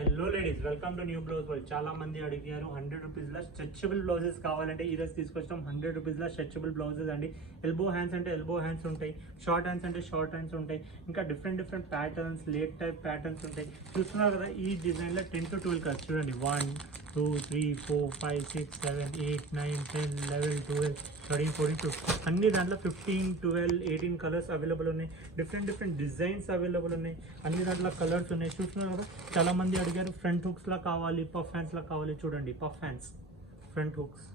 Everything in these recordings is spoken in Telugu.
Hello ladies, welcome to new blouse world. చాలా మంది అడిగారు 100 రూపీస్లో స్ట్రెచబుల్ బ్లౌజెస్ కావాలంటే ఈరోజు తీసుకొచ్చాం. 100 రూపీస్లో స్ట్రెచబుల్ బ్లౌజెస్ అండి. ఎల్బో హ్యాండ్స్ అంటే ఎల్బో హ్యాండ్స్ ఉంటాయి, షార్ట్ హ్యాండ్స్ అంటే షార్ట్ హ్యాండ్స్ ఉంటాయి, ఇంకా different patterns, late type patterns ఉంటాయి. చూస్తున్నారు కదా, ఈ డిజైన్లో 10 to 12 కలర్స్ చూడండి. 1 2 3 4 5 6 7 8 9 10 11 12 13 14 15 అన్ని దాంట్లో 15 12 18 కలర్స్ అవైలబుల్ ఉన్నాయి. డిఫరెంట్ డిజైన్స్ అవైలబుల్ ఉన్నాయి. అన్ని దాంట్లో కలర్స్ ఉన్నాయి. చూస్తున్నారు కదా, చాలా మంది అడిగారు ఫ్రంట్ హుక్స్ లా కావాలి, పఫ్ హ్యాండ్స్ లా కావాలి. చూడండి, puff hands, front hooks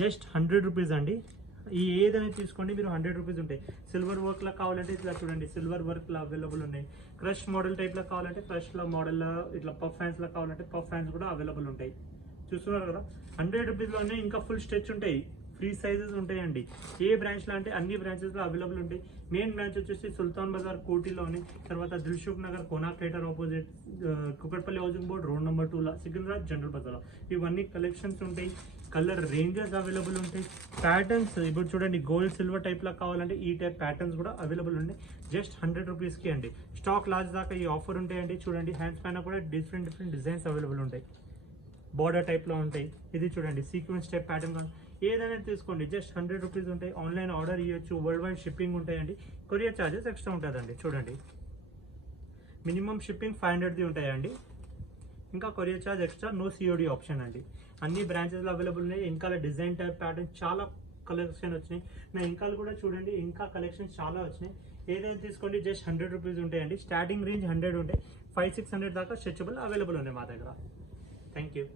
just 100 rupees అండి. ఈ ఏదైనా తీసుకోండి, మీరు 100 రూపీస్ ఉంటాయి. సిల్వర్ వర్క్ లా కావాలంటే ఇట్లా చూడండి, సిల్వర్ వర్క్ లా అవైలబుల్ ఉన్నాయి. క్రష్ మోడల్ టైప్ లా కావాలంటే క్రష్ లా మోడల్ లా, ఇట్లా పఫ్ హ్యాండ్స్ లా కావాలంటే పఫ్ హ్యాండ్స్ కూడా అవైలబుల్ ఉంటాయి. చూస్తున్నారు కదా, 100 రూపీస్లోనే ఇంకా ఫుల్ స్ట్రెచ్ ఉంటాయి, ఫ్రీ సైజెస్ ఉంటాయండి. ఏ బ్రాంచ్లో అంటే అన్ని బ్రాంచెస్లో అవైలబుల్ ఉంటాయి. మెయిన్ బ్రాంచ్ వచ్చేసి సుల్తాన్ బజార్ కోటిలోని, తర్వాత Dilsukhnagar Konark theatre opposite, Kukatpally housing board road number 2 Secunderabad general bazaar. ఇవన్నీ కలెక్షన్స్ ఉంటాయి, కలర్ రేంజెస్ అవైలబుల్ ఉంటాయి. ప్యాటర్న్స్ ఇప్పుడు చూడండి, గోల్డ్ సిల్వర్ టైప్ లా కావాలంటే ఈ టైప్ ప్యాటర్న్స్ కూడా అవైలబుల్ ఉంటాయి. జస్ట్ 100 రూపీస్కి అండి. స్టాక్ లాస్ట్ దాకా ఈ ఆఫర్ ఉంటాయండి. చూడండి, హ్యాండ్స్ పైన కూడా డిఫరెంట్ డిజైన్స్ అవైలబుల్ ఉంటాయి. బార్డర్ టైప్లో ఉంటాయి. ఇది చూడండి, సీక్వెన్స్ టైప్ ప్యాటర్న్ ఏదైనా తీసుకోండి. జస్ట్ 100 రూపీస్ ఉంటాయి. ఆన్లైన్ ఆర్డర్ ఇవ్వచ్చు. వరల్డ్ వైడ్ షిప్పింగ్ ఉంటాయండి. కొరియర్ ఛార్జెస్ ఎక్స్ట్రా ఉంటుందండి. చూడండి, మినిమం షిప్పింగ్ 500ది ఉంటాయండి. ఇంకా courier charge extra, no COD option అండి. అన్ని బ్రాంచెస్లో అవైలబుల్ ఉన్నాయి. ఇంకా డిజైన్ టైప్ ప్యాటర్న్ చాలా కలెక్షన్ వచ్చినాయి. నా ఇంకా కూడా చూడండి, ఇంకా కలెక్షన్స్ చాలా వచ్చినాయి. ఏదైనా తీసుకోండి, జస్ట్ 100 రూపీస్ ఉంటాయండి. స్టార్టింగ్ రేంజ్ 100 ఉంటాయి. 500-600 దాకా స్ట్రెచబుల్ అవైలబుల్ ఉన్నాయి మా దగ్గర. Thank you.